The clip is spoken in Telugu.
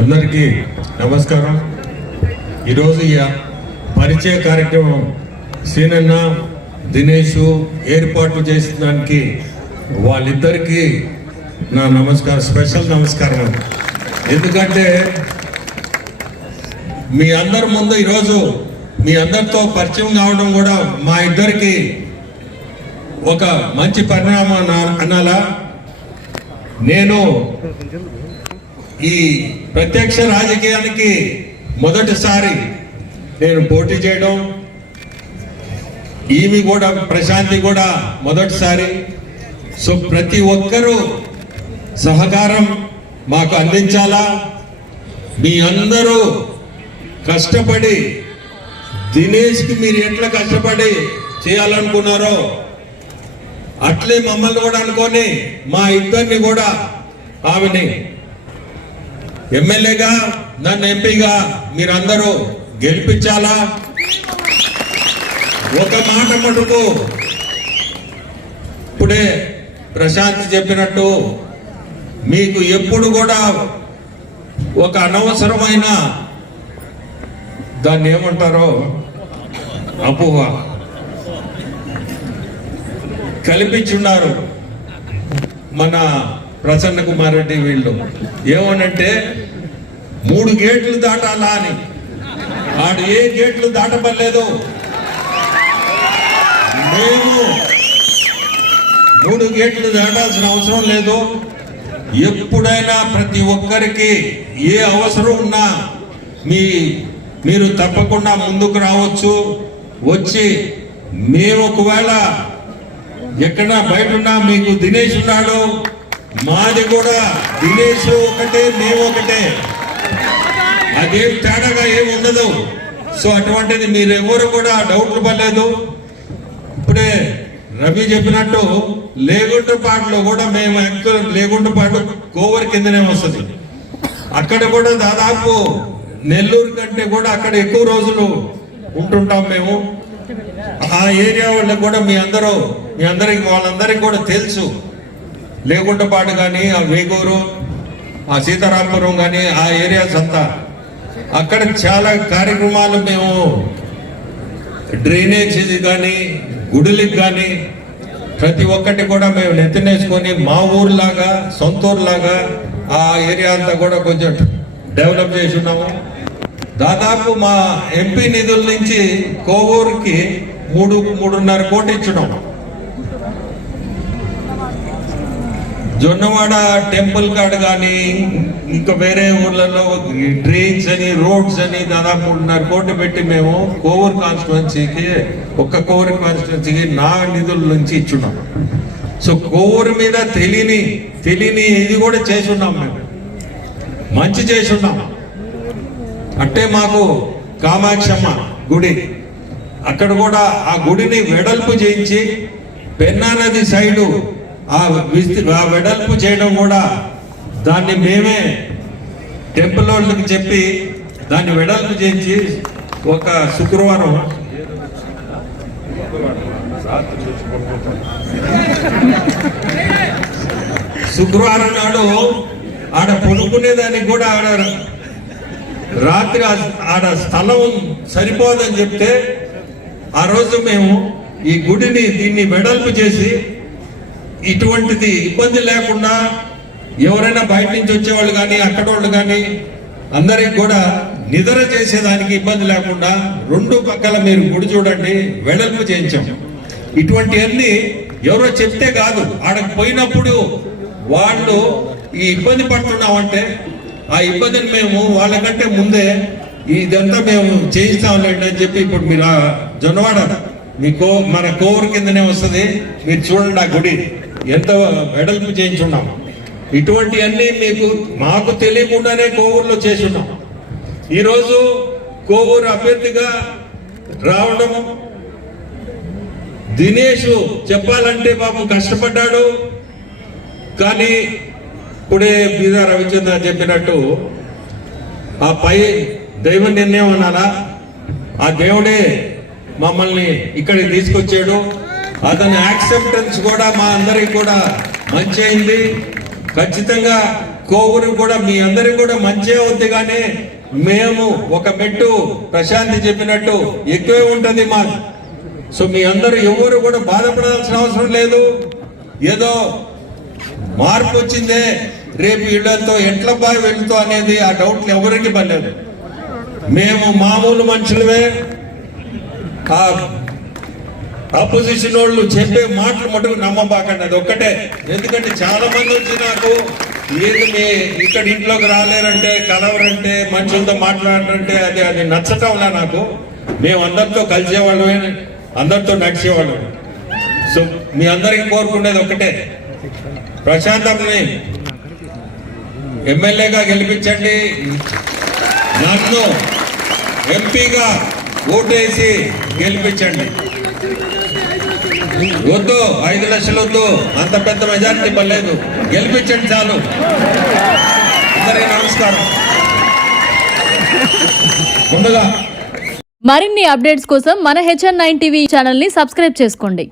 అందరికీ నమస్కారం. ఈరోజు ఈ పరిచయ కార్యక్రమం సీనన్న దినేష్ ఏర్పాటు చేసిన దానికి వాళ్ళిద్దరికీ నా నమస్కారం, స్పెషల్ నమస్కారం. ఎందుకంటే మీ అందరి ముందు ఈరోజు మీ అందరితో పరిచయం కావడం కూడా మా ఇద్దరికి ఒక మంచి పరిణామం అనాలా. నేను ఈ ప్రత్యక్ష రాజకీయానికి మొదటిసారి నేను పోటీ చేయడం, ఈమె కూడా ప్రశాంతి కూడా మొదటిసారి. సో ప్రతి ఒక్కరూ సహకారం మాకు అందించాలా. మీ అందరూ కష్టపడి దినేష్కి మీరు ఎట్లా కష్టపడి చేయాలనుకున్నారో అట్లే మమ్మల్ని కూడా అనుకొని మా ఇద్దరిని కూడా, ఆమెని ఎమ్మెల్యేగా నన్ను ఎంపీగా మీరందరూ గెలిపించాలా. ఒక మాట మటుకు ఇప్పుడే ప్రశాంత్ చెప్పినట్టు మీకు ఎప్పుడు కూడా ఒక అనవసరమైన దాన్ని ఏమంటారో అపోహ కల్పించున్నారు మన ప్రసన్న కుమార్ రెడ్డి. వీళ్ళు ఏమనంటే 3 గేట్లు దాటాలా అని, ఆడు ఏ గేట్లు దాటపడలేదు. మేము 3 గేట్లు దాటాల్సిన అవసరం లేదు. ఎప్పుడైనా ప్రతి ఒక్కరికి ఏ అవసరం ఉన్నా మీరు తప్పకుండా ముందుకు రావచ్చు. వచ్చి మేము ఒకవేళ ఎక్కడ బయట ఉన్నా మీకు దినేష్ ఉన్నాడు, మాది కూడా దినేష్ ఒకటే, మేము ఒకటే, అదేం తేడాగా ఏమి ఉండదు. సో అటువంటిది మీరు ఎవరు కూడా డౌట్లు పడలేదు. ఇప్పుడే రవి చెప్పినట్టు లేగుంటపాడులో కూడా మేము యాక్చువల్ లేగుంటపాడు కోవర్ కిందనే వస్తుంది. అక్కడ కూడా దాదాపు నెల్లూరు కంటే కూడా అక్కడ ఎక్కువ రోజులు ఉంటుంటాం మేము. ఆ ఏరియా వాళ్ళకి కూడా వాళ్ళందరికీ కూడా తెలుసు. లేగుంటపాడు కానీ, ఆ వేగూరు, ఆ సీతారాంపురం కానీ, ఆ ఏరియాస్ అంతా అక్కడ చాలా కార్యక్రమాలు మేము డ్రైనేజ్ కానీ, గుడులకు కానీ ప్రతి ఒక్కటి కూడా మేము నెత్తినేసుకొని మా ఊర్లాగా, సొంత ఊరులాగా ఆ ఏరియా అంతా కూడా కొంచెం డెవలప్ చేసి ఉన్నాము. దాదాపు మా ఎంపీ నిధుల నుంచి కోవూరుకి 3.5 కోట్లు ఇచ్చినాం. జొన్నవాడ టెంపుల్ కాడ కానీ, ఇంకా వేరే ఊర్లలో డ్రైన్స్ అని, రోడ్స్ అని దాదాపు 3.5 కోట్లు పెట్టి మేము కోవూరు కాన్స్టిట్యున్సీకి, ఒక్క కోవూరు కాన్స్టిట్యున్సీకి నా నిధుల నుంచి ఇచ్చున్నాం. సో కోవూరు మీద తెలియని ఇది కూడా చేసి ఉన్నాం. మేము మంచి చేసి ఉన్నాం. అంటే మాకు కామాక్షమ్మ గుడి, అక్కడ కూడా ఆ గుడిని వెడల్పు చేయించి పెన్నా నది సైడు ఆ వెడల్పు చేయడం కూడా దాన్ని మేమే టెంపుల్ వాళ్ళకి చెప్పి దాన్ని వెడల్పు చేయించి ఒక శుక్రవారం నాడు ఆడ పడుకునేదానికి కూడా రాత్రి ఆడ స్థలం సరిపోదని చెప్తే ఆ రోజు మేము ఈ గుడిని దీన్ని వెడల్పు చేసి ఇటువంటిది ఇబ్బంది లేకుండా ఎవరైనా బయట నుంచి వచ్చేవాళ్ళు కానీ, అక్కడ వాళ్ళు కానీ అందరికి కూడా నిద్ర చేసేదానికి ఇబ్బంది లేకుండా 2 పక్కల మీరు గుడి చూడండి వెడల్పు చేయించాం. ఇటువంటివన్నీ ఎవరో చెప్తే కాదు, ఆడకు పోయినప్పుడు వాళ్ళు ఈ ఇబ్బంది పడుతున్నామంటే ఆ ఇబ్బందిని మేము వాళ్ళకంటే ముందే ఇదంతా మేము చేయిస్తాంలేండి అని చెప్పి ఇప్పుడు మీరు ఆ జొన్నవాడ మన కోవూరు కిందనే వస్తుంది. మీరు చూడండి ఆ గుడి ఎంత వెడల్పు చేయించున్నాం. ఇటువంటివన్నీ మాకు తెలియకుండానే కోవూరులో చేసి ఉన్నాం. ఈరోజు కోవూరు అభ్యర్థిగా రావడం, దినేష్ చెప్పాలంటే పాపం కష్టపడ్డాడు. కానీ ఇప్పుడే బీదా రవిచంద్ర చెప్పినట్టు ఆ పై దైవ నిర్ణయం అన్నారా, ఆ దేవుడే మమ్మల్ని ఇక్కడికి తీసుకొచ్చాడు. అతని యాక్సెప్టెన్స్ కూడా మా అందరికి కూడా మంచి అయింది. ఖచ్చితంగా కోవూరు కూడా మీ అందరికి కూడా మంచి అవుద్ది, కానీ మేము ఒక మెట్టు ప్రశాంతి చెప్పినట్టు ఎక్కువే ఉంటుంది మాకు. సో మీ అందరూ ఎవరు కూడా బాధపడాల్సిన అవసరం లేదు. ఏదో మార్పు వచ్చిందే రేపు వీళ్ళతో ఎట్ల బాగా వెళ్తూ అనేది ఆ డౌట్లు ఎవరికి పడలేదు. మేము మామూలు మనుషులమే. అపోజిషన్ వాళ్ళు చెప్పే మాటలు మటుకు నమ్మబాకండి, అది ఒక్కటే. ఎందుకంటే చాలా మంది వచ్చి నాకు ఏది మీ ఇక్కడ ఇంట్లోకి రాలేరంటే, కలవరంటే, మనుషులతో మాట్లాడారంటే అది నచ్చటంలా నాకు. మేము అందరితో కలిసేవాళ్ళమే, అందరితో నడిచేవాళ్ళం. సో మీ అందరికీ కోరుకునేది ఒకటే, ప్రశాంతంని ఎమ్మెల్యేగా గెలిపించండి, నన్ను ఎంపీగా ఓటేసి గెలిపించండి. వద్దు 5 లక్షలు వద్దు, అంత పెద్ద మెజారిటీ పర్లేదు, గెలిపించండి చాలు. అందరికీ నమస్కారం. ముందుగా మరిన్ని అప్డేట్స్ కోసం మన HN9 టీవీ ఛానల్ ని సబ్స్క్రైబ్ చేసుకోండి.